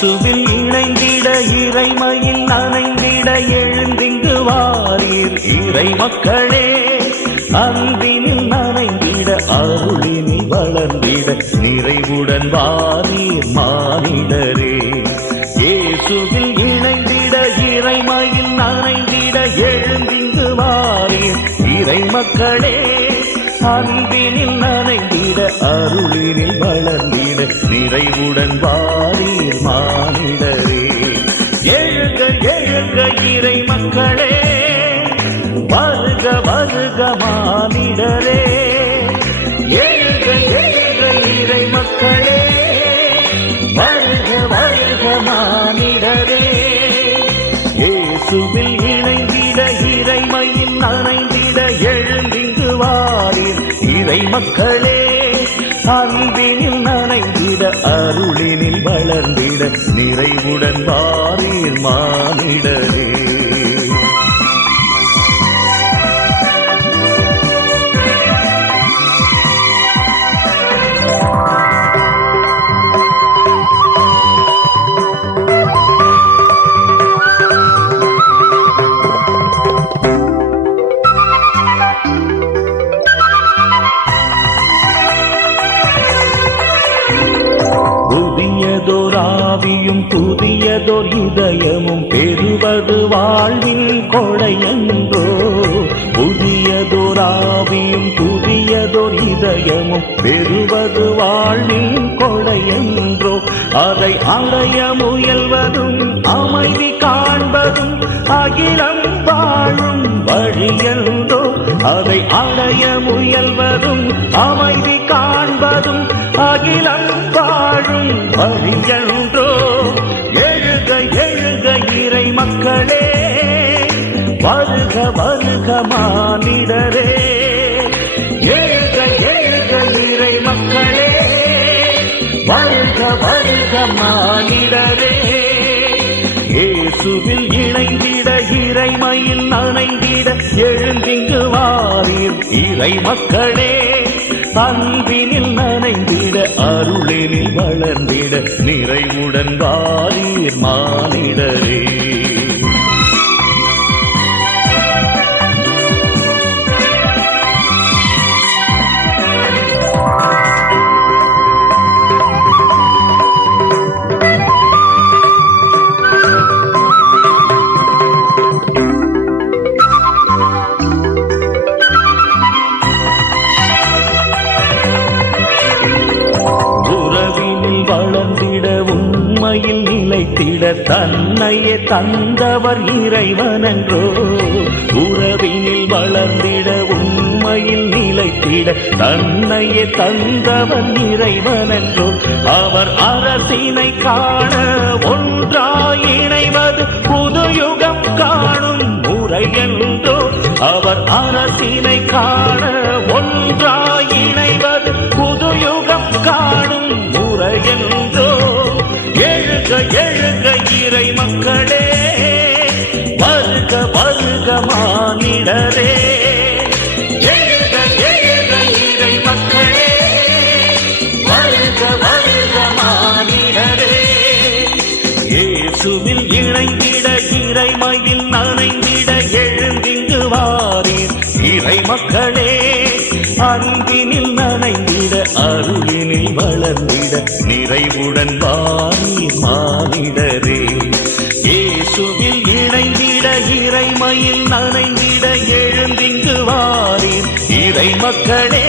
இயேசுவில் இணைந்திட இறைமையில் நனைந்திட எழுந்திங்கு வாரீர். இறை மக்களே அன்பினில் நனைந்திட அருளினில் வளர்ந்திட நிறைவுடன் வாரீர் மானிடரே. இயேசுவில் இணைந்திட இறைமையில் நனைந்திட எழுந்திங்கு வாரீர். இறை மக்களே அன்பினில் நனைந்திட அருளினில் வளர்ந்திட நிறைவுடன் வாரி மாந்தரே எழுக எழுக இறை மக்களே. வருக வருக மானிடரே. எழுக எழுக இறை மக்களே. வருக வருக மானிடரே. இயேசுவில் இணைந்திட இறைமையில் நனைந்திட எழுந்திங்கு வாரீர். இறை மக்களே அன்பினில் அருளினில் வளர்ந்திட நிறைவுடன் வாரீர் மானிடரே புதியதோர் இதயமும் பெறுவது வாழ்வின் கொடையன்றோ? புதியதோர் ஆவியும் புதியதோர் இதயமும் பெறுவது வாழ்வின் கொடையன்றோ? அதை அடைய முயல்வதும் அமைதி காண்பதும் அகிலம் வாழும் வழியன்றோ? அதை அடைய முயல்வதும் அமைதி காண்பதும் அகிலம் வாழும் வழியன்றோ? எழுக இறை மக்களே வருக வருக மானிடரே. எழுக எழுக இறை மக்களே வருக வருக மானிடரே. இயேசுவில் இணைந்திட இறைமையில் நனைந்திட எழுந்திங்கு வாரீர் இறை மக்களே. அன்பினில் நனைந்திட அருளினில் வளர்ந்திட நிறைவுடன் வாரீர் மானிடரே. நிலைத்திட தன்னையே தந்தவர் இறைவனன்றோ உறவினில் வளர்ந்திட உண்மையில் நிலைத்திட தன்னையே தந்தவர் இறைவனன்றோ அவர் அரசினை காண ஒன்றாய் இணைவது புதுயுகம் காணும் முறையன்றோ அவர் அரசினை காண ஒன்றாய் மானிடரே மக்களே. இயேசுவில் இணைந்திட இறைமையில் நனைந்திட எழுந்திங்கு வாரீர் இறை மக்களே. அன்பினில் நனைந்திட அருளினில் வளர்ந்திட நிறைவுடன் வாரீர் மானிடரே. இயேசுவில் இணைந்திட இறைமையில் நனைந்திட மக்களே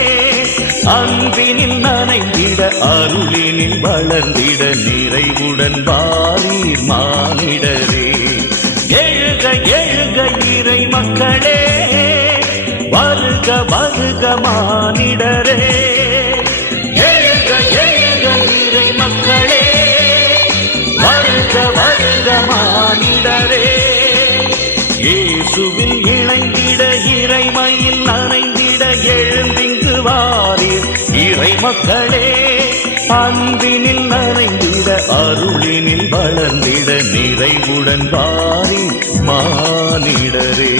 அன்பினில் நனைந்திட அருளினில் வளர்ந்திட நிறைவுடன் வாரீர் மானிடரே. எழுக எழுக இறை மக்களே வருக வருக மானிடரே. எழுக எழுக இறை மக்களே வருக வருக மானிடரே. இயேசுவில் மக்களே அன்பினில் நனைந்திட அருளினில் வளர்ந்திட நிறைவுடன் வாரி மானிடரே.